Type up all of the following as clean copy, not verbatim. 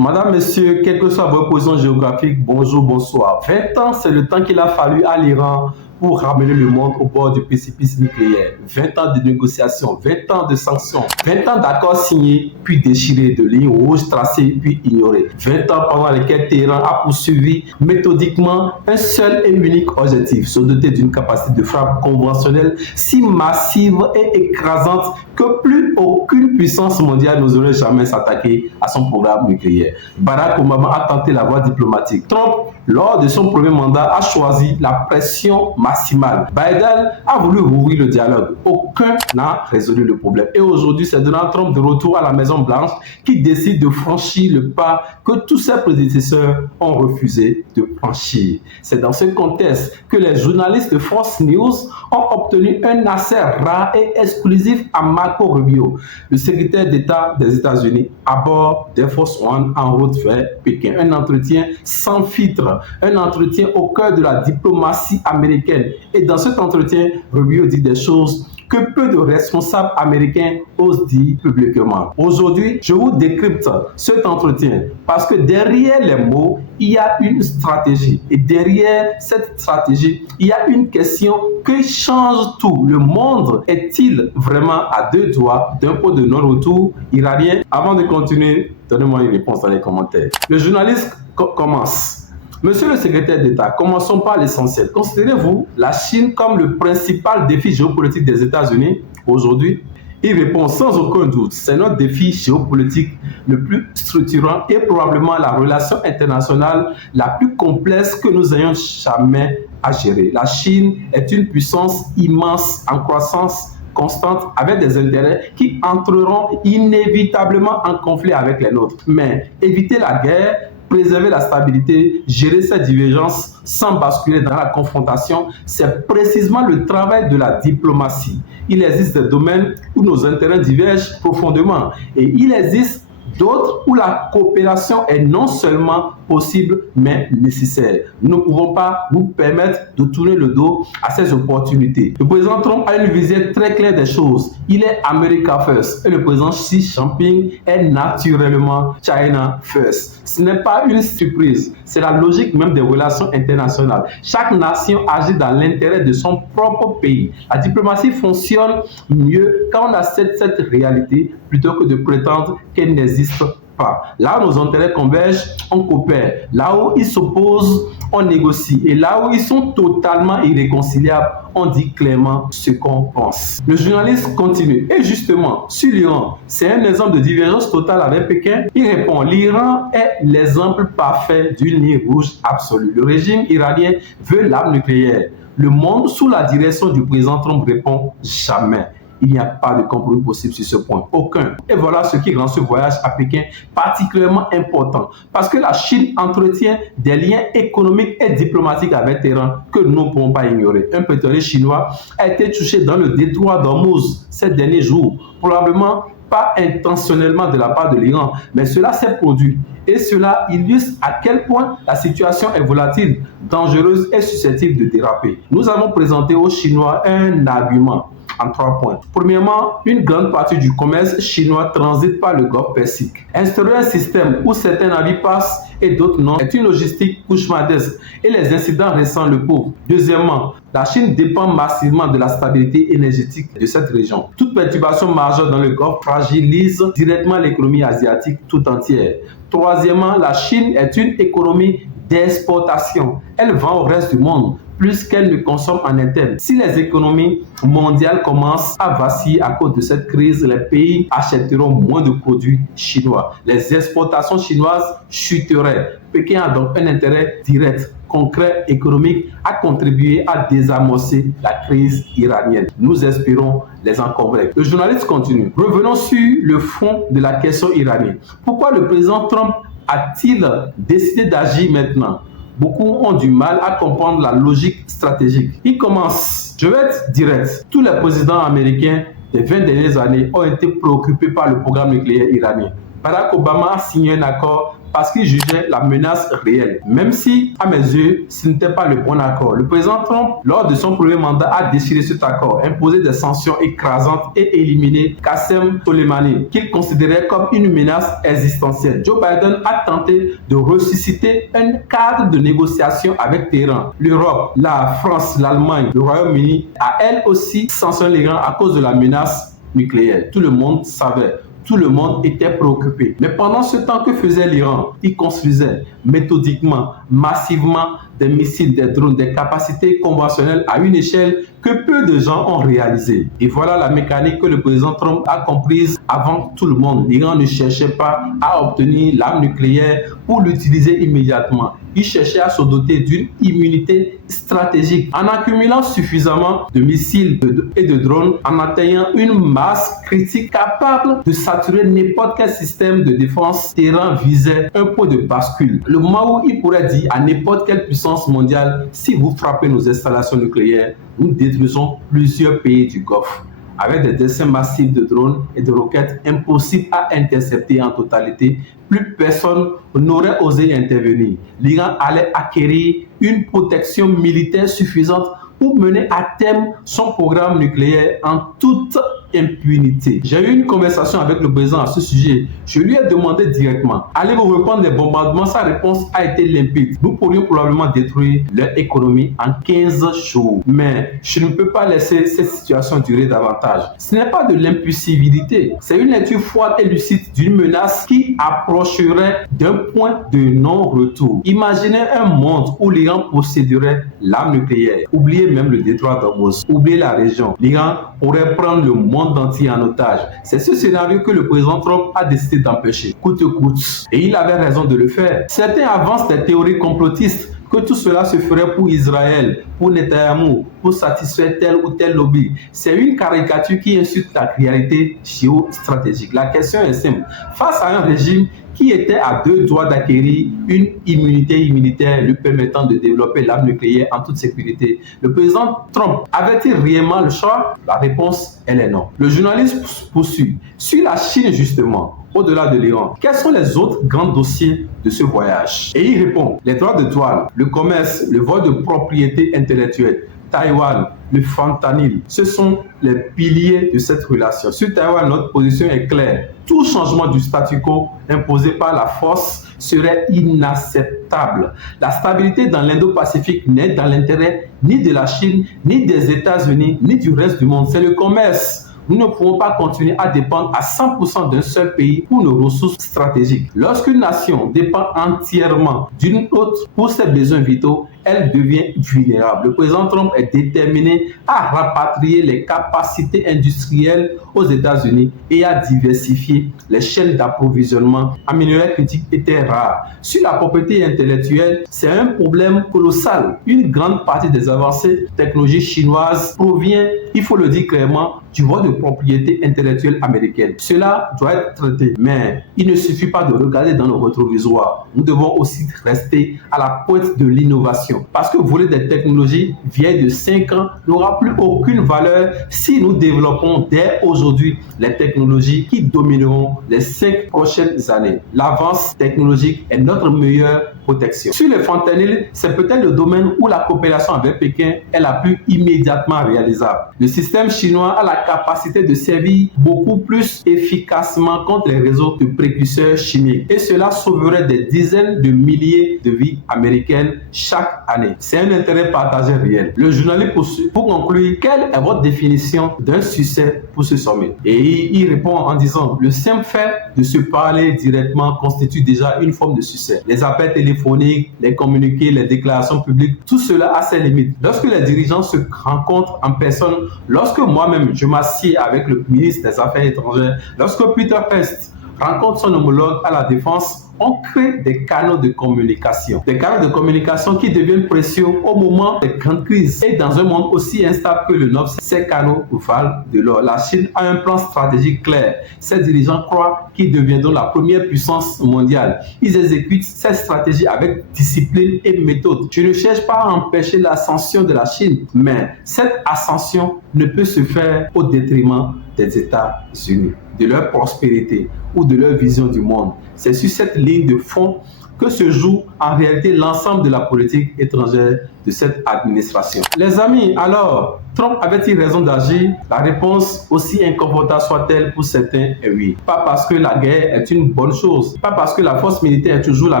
Madame, Monsieur, quelle que soit votre position géographique, bonjour, bonsoir. 20 ans, c'est le temps qu'il a fallu à l'Iran pour ramener le monde au bord du précipice nucléaire. 20 ans de négociations, 20 ans de sanctions, 20 ans d'accords signés, puis déchirés, de lignes rouges tracées, puis ignorées. 20 ans pendant lesquels Téhéran a poursuivi méthodiquement un seul et unique objectif, se doter d'une capacité de frappe conventionnelle si massive et écrasante que plus aucune puissance mondiale n'oserait jamais s'attaquer à son programme nucléaire. Barack Obama a tenté la voie diplomatique. Trump, lors de son premier mandat, a choisi la pression maximale. Biden a voulu rouvrir le dialogue. Aucun n'a résolu le problème. Et aujourd'hui, c'est Donald Trump de retour à la Maison-Blanche qui décide de franchir le pas que tous ses prédécesseurs ont refusé de franchir. C'est dans ce contexte que les journalistes de Fox News ont obtenu un accès rare et exclusif à Marco Rubio, le secrétaire d'État des États-Unis, à bord d'Air Force One en route vers Pékin. Un entretien sans filtre, un entretien au cœur de la diplomatie américaine. Et dans cet entretien, Rubio dit des choses que peu de responsables américains osent dire publiquement. Aujourd'hui, je vous décrypte cet entretien parce que derrière les mots, il y a une stratégie. Et derrière cette stratégie, il y a une question qui change tout. Le monde est-il vraiment à deux doigts d'un point de non-retour iranien? Avant de continuer, donnez-moi une réponse dans les commentaires. Le journaliste commence. Monsieur le secrétaire d'État, commençons par l'essentiel. Considérez-vous la Chine comme le principal défi géopolitique des États-Unis aujourd'hui? Il répond sans aucun doute, c'est notre défi géopolitique le plus structurant et probablement la relation internationale la plus complexe que nous ayons jamais à gérer. La Chine est une puissance immense en croissance constante avec des intérêts qui entreront inévitablement en conflit avec les nôtres. Mais éviter la guerre, préserver la stabilité, gérer ces divergences sans basculer dans la confrontation, c'est précisément le travail de la diplomatie. Il existe des domaines où nos intérêts divergent profondément et il existe d'autres où la coopération est non seulement possible, mais nécessaire. Nous ne pouvons pas nous permettre de tourner le dos à ces opportunités. Le président Trump a une vision très claire des choses. Il est America First et le président Xi Jinping est naturellement China First. Ce n'est pas une surprise, c'est la logique même des relations internationales. Chaque nation agit dans l'intérêt de son propre pays. La diplomatie fonctionne mieux quand on accepte cette réalité plutôt que de prétendre qu'elle n'existe pas. Là où nos intérêts convergent, on coopère. Là où ils s'opposent, on négocie. Et là où ils sont totalement irréconciliables, on dit clairement ce qu'on pense. Le journaliste continue. Et justement, sur l'Iran, c'est un exemple de divergence totale avec Pékin. Il répond, l'Iran est l'exemple parfait d'une ligne rouge absolue. Le régime iranien veut l'arme nucléaire. Le monde, sous la direction du président Trump, répond jamais. Il n'y a pas de compromis possible sur ce point. Aucun. Et voilà ce qui rend ce voyage à Pékin particulièrement important. Parce que la Chine entretient des liens économiques et diplomatiques avec Téhéran que nous ne pouvons pas ignorer. Un pétrolier chinois a été touché dans le détroit d'Ormuz ces derniers jours. Probablement pas intentionnellement de la part de l'Iran, mais cela s'est produit. Et cela illustre à quel point la situation est volatile, dangereuse et susceptible de déraper. Nous avons présenté aux Chinois un argument en 3 points. Premièrement, une grande partie du commerce chinois transite par le Golfe Persique. Instaurer un système où certains navires passent et d'autres non est une logistique cauchemardesque et les incidents récents le prouvent. Deuxièmement, la Chine dépend massivement de la stabilité énergétique de cette région. Toute perturbation majeure dans le Golfe fragilise directement l'économie asiatique tout entière. Troisièmement, la Chine est une économie d'exportation. Elle vend au reste du monde plus qu'elle ne consomme en interne. Si les économies mondiales commencent à vaciller à cause de cette crise, les pays achèteront moins de produits chinois. Les exportations chinoises chuteraient. Pékin a donc un intérêt direct, concret, économique à contribuer à désamorcer la crise iranienne. Nous espérons les en convaincre. Le journaliste continue. Revenons sur le fond de la question iranienne. Pourquoi le président Trump a-t-il décidé d'agir maintenant? Beaucoup ont du mal à comprendre la logique stratégique. Il commence. Je vais être direct. Tous les présidents américains des 20 dernières années ont été préoccupés par le programme nucléaire iranien. Barack Obama a signé un accord parce qu'il jugeait la menace réelle. Même si, à mes yeux, ce n'était pas le bon accord. Le président Trump, lors de son premier mandat, a déchiré cet accord, imposé des sanctions écrasantes et éliminé Qassem Soleimani, qu'il considérait comme une menace existentielle. Joe Biden a tenté de ressusciter un cadre de négociation avec Téhéran. L'Europe, la France, l'Allemagne, le Royaume-Uni a elle aussi sanctionné l'Iran à cause de la menace nucléaire. Tout le monde savait. Tout le monde était préoccupé. Mais pendant ce temps, que faisait l'Iran? Il construisait méthodiquement, massivement des missiles, des drones, des capacités conventionnelles à une échelle que peu de gens ont réalisée. Et voilà la mécanique que le président Trump a comprise avant tout le monde. L'Iran ne cherchait pas à obtenir l'arme nucléaire pour l'utiliser immédiatement. Il cherchait à se doter d'une immunité stratégique en accumulant suffisamment de missiles et de drones, en atteignant une masse critique capable de saturer n'importe quel système de défense. Téhéran visait un point de bascule. Le moment où il pourrait dire à n'importe quelle puissance mondiale: si vous frappez nos installations nucléaires, nous détruisons plusieurs pays du Golfe. Avec des dessins massifs de drones et de roquettes impossibles à intercepter en totalité, plus personne n'aurait osé intervenir. L'Iran allait acquérir une protection militaire suffisante pour mener à terme son programme nucléaire en toute impunité. J'ai eu une conversation avec le président à ce sujet. Je lui ai demandé directement: allez-vous reprendre les bombardements? Sa réponse a été limpide: nous pourrions probablement détruire leur économie en 15 jours. Mais je ne peux pas laisser cette situation durer davantage. Ce n'est pas de l'impulsivité, c'est une lecture froide et lucide d'une menace qui approcherait d'un point de non-retour. Imaginez un monde où l'Iran posséderait l'arme nucléaire. Oubliez même le détroit d'Ormuz, oubliez la région. L'Iran pourrait prendre le monde entier en otage. C'est ce scénario que le président Trump a décidé d'empêcher, coûte que coûte. Et il avait raison de le faire. Certains avancent des théories complotistes que tout cela se ferait pour Israël, pour Netanyahou, pour satisfaire tel ou tel lobby. C'est une caricature qui insulte la réalité géostratégique. La question est simple. Face à un régime qui était à deux doigts d'acquérir une immunité militaire lui permettant de développer l'arme nucléaire en toute sécurité, le président Trump avait-il réellement le choix? La réponse, elle est non. Le journaliste poursuit. Sur la Chine, justement, au-delà de l'Iran, quels sont les autres grands dossiers de ce voyage? Et il répond: les droits de douane, le commerce, le vol de propriété intellectuelle, Taïwan, le fentanyl, ce sont les piliers de cette relation. Sur Taïwan, notre position est claire. Tout changement du statu quo imposé par la force serait inacceptable. La stabilité dans l'Indo-Pacifique n'est dans l'intérêt ni de la Chine, ni des États-Unis, ni du reste du monde. C'est le commerce. Nous ne pouvons pas continuer à dépendre à 100% d'un seul pays pour nos ressources stratégiques. Lorsqu'une nation dépend entièrement d'une autre pour ses besoins vitaux, elle devient vulnérable. Le président Trump est déterminé à rapatrier les capacités industrielles aux États-Unis et à diversifier les chaînes d'approvisionnement. Un minerai critique était rare. Sur la propriété intellectuelle, c'est un problème colossal. Une grande partie des avancées technologiques chinoises provient, il faut le dire clairement, du droit de propriété intellectuelle américaine. Cela doit être traité, mais il ne suffit pas de regarder dans le rétroviseur. Nous devons aussi rester à la pointe de l'innovation. Parce que voler des technologies vieilles de 5 ans n'aura plus aucune valeur si nous développons dès aujourd'hui les technologies qui domineront les 5 prochaines années. L'avance technologique est notre meilleure protection. Sur le fentanyl, c'est peut-être le domaine où la coopération avec Pékin est la plus immédiatement réalisable. Le système chinois a la capacité de servir beaucoup plus efficacement contre les réseaux de précurseurs chimiques et cela sauverait des dizaines de milliers de vies américaines chaque année. C'est un intérêt partagé réel. Le journaliste poursuit. Pour conclure, quelle est votre définition d'un succès pour ce sommet? Et il répond en disant: le simple fait de se parler directement constitue déjà une forme de succès. Les appels téléphoniques, les communiqués, les déclarations publiques, tout cela a ses limites. Lorsque les dirigeants se rencontrent en personne, lorsque moi-même je m'assieds avec le ministre des Affaires étrangères, lorsque Peter Pest rencontre son homologue à la Défense, on crée des canaux de communication. Des canaux de communication qui deviennent précieux au moment des grandes crises. Et dans un monde aussi instable que le nôtre, ces canaux valent de l'or. La Chine a un plan stratégique clair. Ses dirigeants croient qu'ils deviendront la première puissance mondiale. Ils exécutent cette stratégie avec discipline et méthode. Je ne cherche pas à empêcher l'ascension de la Chine, mais cette ascension ne peut se faire au détriment des États-Unis. de leur prospérité ou de leur vision du monde. C'est sur cette ligne de fond que se joue en réalité l'ensemble de la politique étrangère de cette administration. Les amis, alors, Trump avait-il raison d'agir? La réponse, aussi inconfortable soit-elle pour certains, est oui. Pas parce que la guerre est une bonne chose, pas parce que la force militaire est toujours la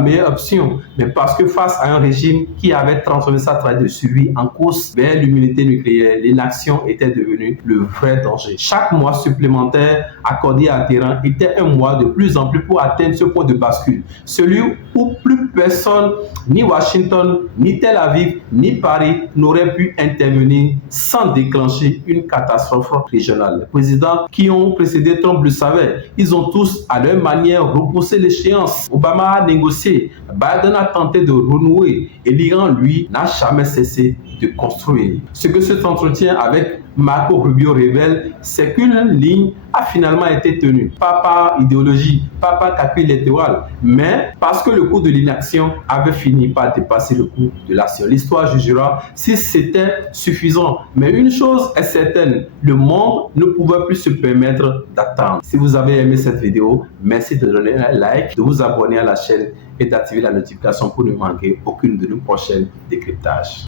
meilleure option, mais parce que face à un régime qui avait transformé sa trajectoire de survie en course vers l'immunité nucléaire, l'inaction était devenue le vrai danger. Chaque mois supplémentaire accordé à Téhéran était un mois de plus en plus pour atteindre ce point de bascule, celui où plus personne, ni Washington, ni Tel Aviv, ni Paris n'auraient pu intervenir sans déclencher une catastrophe régionale. Les présidents qui ont précédé Trump le savaient. Ils ont tous, à leur manière, repoussé l'échéance. Obama a négocié, Biden a tenté de renouer et l'Iran, lui, n'a jamais cessé de construire. Ce que cet entretien avec Marco Rubio révèle, c'est qu'une ligne a finalement été tenue. Pas par idéologie, pas par calcul électoral, mais parce que le coût de l'inaction avait fini par dépasser le coût de l'action. L'histoire jugera si c'était suffisant. Mais une chose est certaine, le monde ne pouvait plus se permettre d'attendre. Si vous avez aimé cette vidéo, merci de donner un like, de vous abonner à la chaîne et d'activer la notification pour ne manquer aucune de nos prochaines décryptages.